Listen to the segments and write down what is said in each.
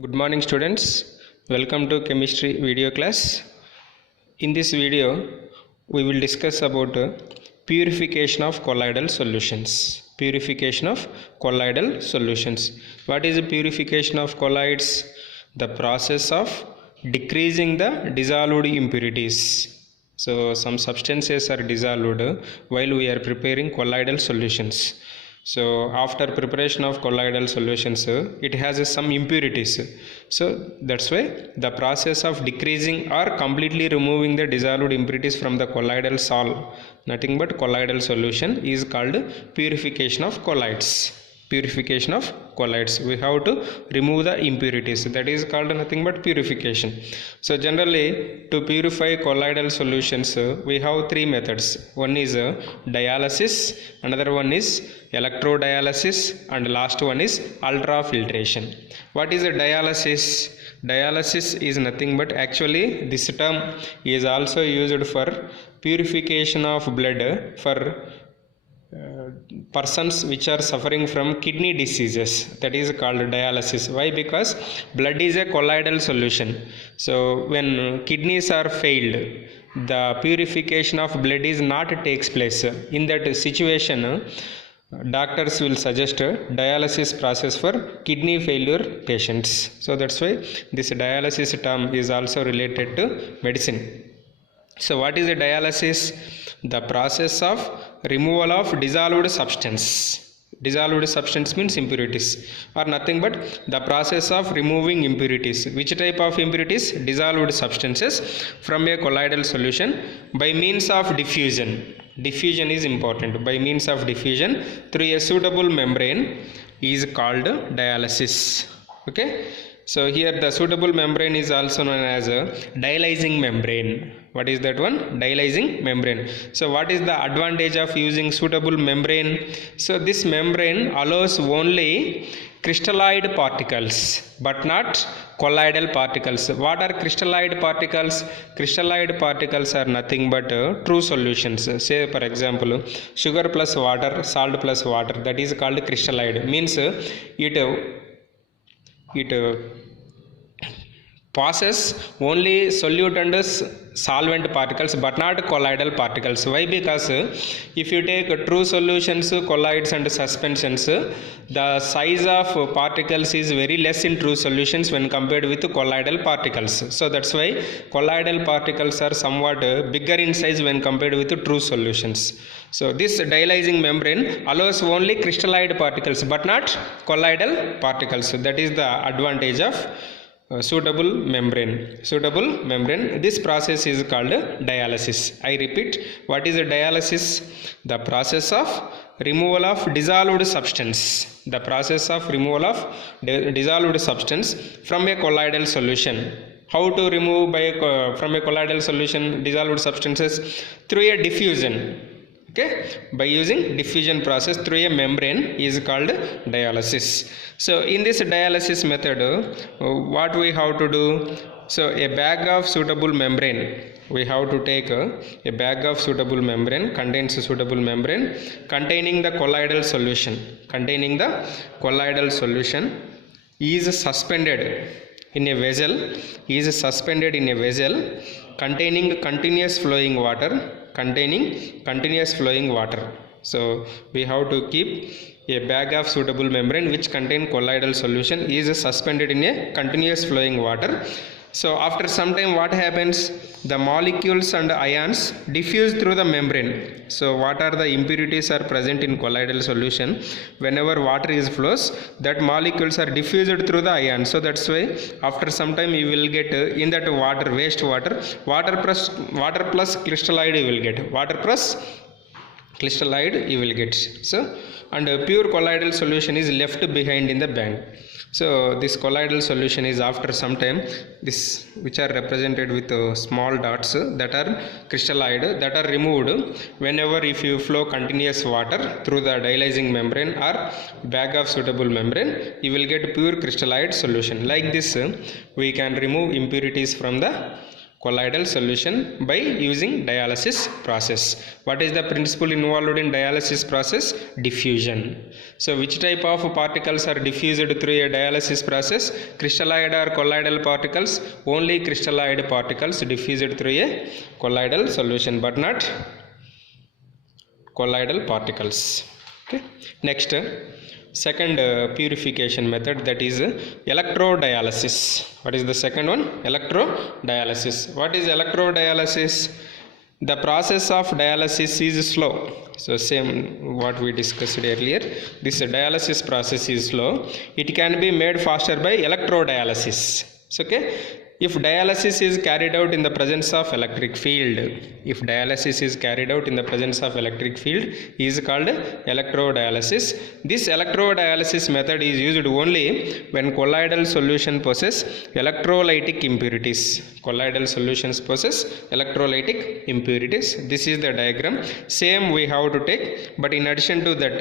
Good morning students, welcome to chemistry video class. In this video we will discuss about purification of colloidal solutions. Purification of colloidal solutions. What is the purification of colloids? The process of decreasing the dissolved impurities. So some substances are dissolved while we are preparing colloidal solutions. So after preparation of colloidal solutions, it has some impurities. So that's why the process of decreasing or completely removing the dissolved impurities from the colloidal sol, nothing but colloidal solution, is called purification of colloids. Purification of colloids. We have to remove the impurities. That is called nothing but purification. So generally, to purify colloidal solutions, we have three methods. One is dialysis, another one is electrodialysis, and last one is ultrafiltration. What is dialysis? Dialysis is nothing but, actually this term is also used for purification of blood for persons which are suffering from kidney diseases. That is called dialysis. Why? Because blood is a colloidal solution. So when kidneys are failed, the purification of blood is not takes place. In that situation, doctors will suggest dialysis process for kidney failure patients. So that's why this dialysis term is also related to medicine. So what is a dialysis? The process of removal of dissolved substance. Dissolved substance means impurities, or nothing but the process of removing impurities. Which type of impurities? Dissolved substances from a colloidal solution by means of diffusion. Diffusion is important. By means of diffusion through a suitable membrane is called dialysis. Okay. So here the suitable membrane is also known as a dialyzing membrane. What is that one? Dialyzing membrane. So what is the advantage of using suitable membrane? So this membrane allows only crystalloid particles but not colloidal particles. What are crystalloid particles? Crystalloid particles are nothing but true solutions. Say for example, sugar plus water, salt plus water, that is called crystalloid. Means it passes only solute and solvent particles but not colloidal particles. Why? Because if you take true solutions, colloids and suspensions, the size of particles is very less in true solutions when compared with colloidal particles. So that's why colloidal particles are somewhat bigger in size when compared with true solutions. So this dialyzing membrane allows only crystalloid particles but not colloidal particles. That is the advantage of suitable membrane. Suitable membrane. This process is called dialysis. I repeat, what is a dialysis? The process of removal of dissolved substance. The process of removal of dissolved substance from a colloidal solution. How to remove from a colloidal solution dissolved substances? Through a diffusion. Okay, by using diffusion process through a membrane is called dialysis. So in this dialysis method, what we have to do? So a bag of suitable membrane, we have to take a bag of suitable membrane, contains suitable membrane containing the colloidal solution. Containing the colloidal solution is suspended in a vessel. Is suspended in a vessel containing continuous flowing water. Containing continuous flowing water. So we have to keep a bag of suitable membrane which contain colloidal solution is suspended in a continuous flowing water. So after some time, what happens? The molecules and ions diffuse through the membrane. So what are the impurities are present in colloidal solution? Whenever water is flows, that molecules are diffused through the ions. So that's why after some time you will get in that water, wastewater, water plus crystalloid you will get. Water plus crystalloid you will get. So and pure colloidal solution is left behind in the bank. So this colloidal solution is after some time, this which are represented with small dots that are crystalloid, that are removed whenever if you flow continuous water through the dialyzing membrane or bag of suitable membrane, you will get pure crystalloid solution. Like this we can remove impurities from the colloidal solution by using dialysis process. What is the principle involved in dialysis process? Diffusion. So which type of particles are diffused through a dialysis process? Crystalloid or colloidal particles? Only crystalloid particles diffused through a colloidal solution, but not colloidal particles. Okay. Next, second purification method, that is electrodialysis. What is the second one? Electrodialysis. What is electrodialysis? The process of dialysis is slow. So same what we discussed earlier. This dialysis process is slow. It can be made faster by electrodialysis. So, okay. If dialysis is carried out in the presence of electric field, is called electrodialysis. This electrodialysis method is used only when colloidal solution possess electrolytic impurities. Colloidal solutions possess electrolytic impurities. This is the diagram. Same we have to take, but in addition to that,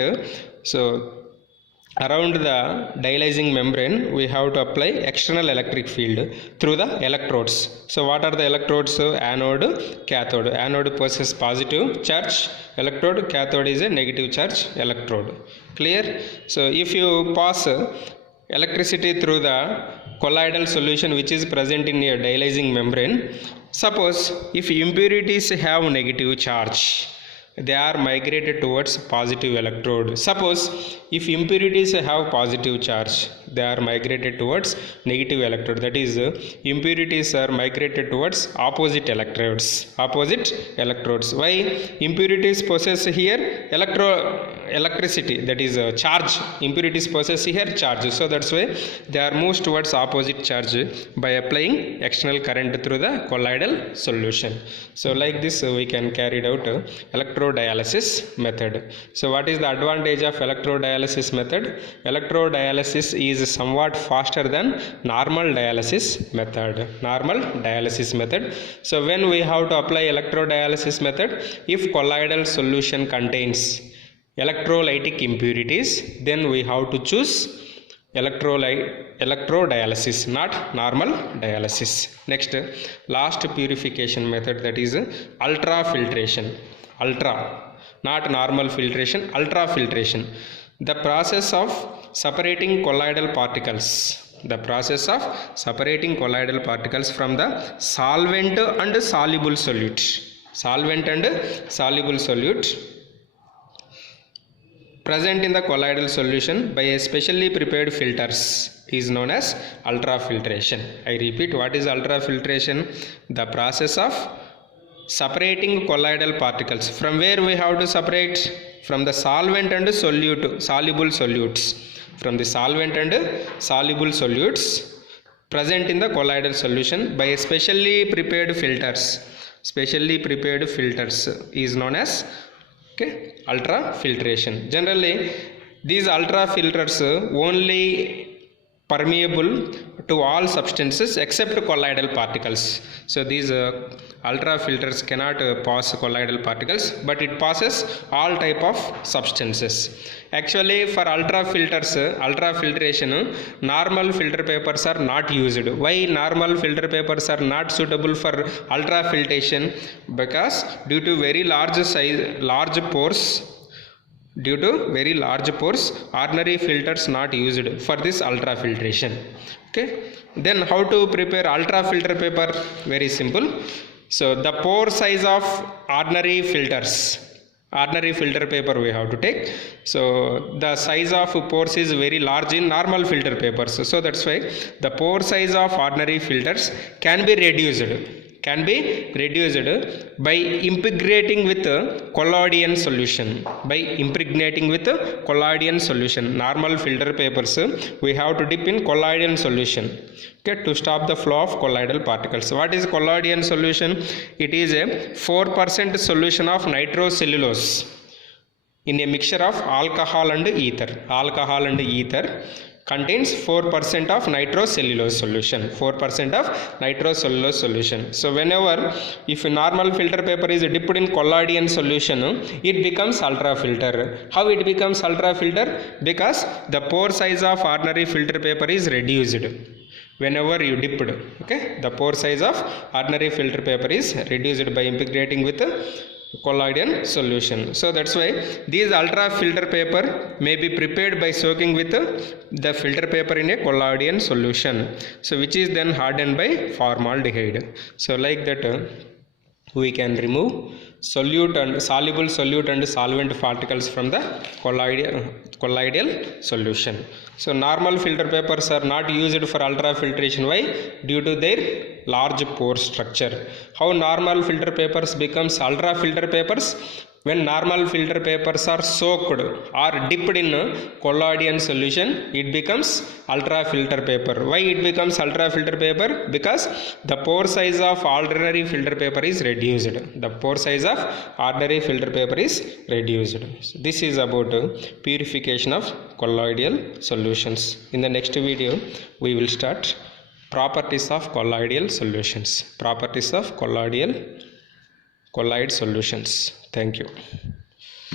around the dialyzing membrane we have to apply external electric field through the electrodes. So what are the electrodes? Anode, cathode. Anode possesses positive charge electrode, cathode is a negative charge electrode. Clear? So if you pass electricity through the colloidal solution which is present in a dialyzing membrane, suppose if impurities have negative charge, they are migrated towards positive electrode. Suppose if impurities have positive charge, they are migrated towards negative electrode. That is, impurities are migrated towards opposite electrodes. Why? Impurities possess here electricity, that is charge. Impurities possess here charge, so that's why they are moved towards opposite charge by applying external current through the colloidal solution. So like this we can carry out electrodialysis method. So what is the advantage of electrodialysis method? Electrodialysis is somewhat faster than normal dialysis method. So when we have to apply electrodialysis method, if colloidal solution contains electrolytic impurities, then we have to choose electrodialysis, not normal dialysis. Next, last purification method, that is ultrafiltration. Ultra, not normal filtration, ultrafiltration. The process of separating colloidal particles. From the solvent and soluble solute. Present in the colloidal solution by a specially prepared filters is known as ultrafiltration. I repeat, what is ultrafiltration? The process of separating colloidal particles. From where we have to separate? From the solvent and soluble solutes. From the solvent and soluble solutes present in the colloidal solution by a specially prepared filters. Is known as ultrafiltration. Generally, these ultrafilters only permeable to all substances except colloidal particles. So these ultrafilters cannot pass colloidal particles, but it passes all type of substances. Actually, for ultrafiltration, normal filter papers are not used. Why normal filter papers are not suitable for ultrafiltration? Because due to very large pores, ordinary filters not used for this ultrafiltration. Okay. Then how to prepare ultrafilter paper? Very simple. So the pore size of ordinary filter paper we have to take. So the size of pores is very large in normal filter papers. So that's why the pore size of ordinary filters can be reduced by impregnating with collodion solution. Normal filter papers we have to dip in collodion solution, okay, to stop the flow of colloidal particles. What is collodion solution? It is a 4% solution of nitrocellulose in a mixture of alcohol and ether. Contains 4% of nitrocellulose solution. So whenever if a normal filter paper is dipped in collodion solution, it becomes ultrafilter. How it becomes ultrafilter? Because the pore size of ordinary filter paper is reduced. whenever you dipped. Okay, the pore size of ordinary filter paper is reduced by impregnating with colloidal solution. So that's why these ultra filter paper may be prepared by soaking with the filter paper in a colloidal solution, so which is then hardened by formaldehyde. So like that we can remove solute and soluble solute and solvent particles from the colloidal solution. So normal filter papers are not used for ultrafiltration. Why? Due to their large pore structure. How normal filter papers becomes ultrafilter papers? When normal filter papers are soaked or dipped in colloidal solution, it becomes ultrafilter paper. Why it becomes ultrafilter paper? Because the pore size of ordinary filter paper is reduced. The pore size of ordinary filter paper is reduced. So this is about purification of colloidal solutions. In the next video, we will start properties of colloidal solutions. Properties of colloid solutions. Thank you.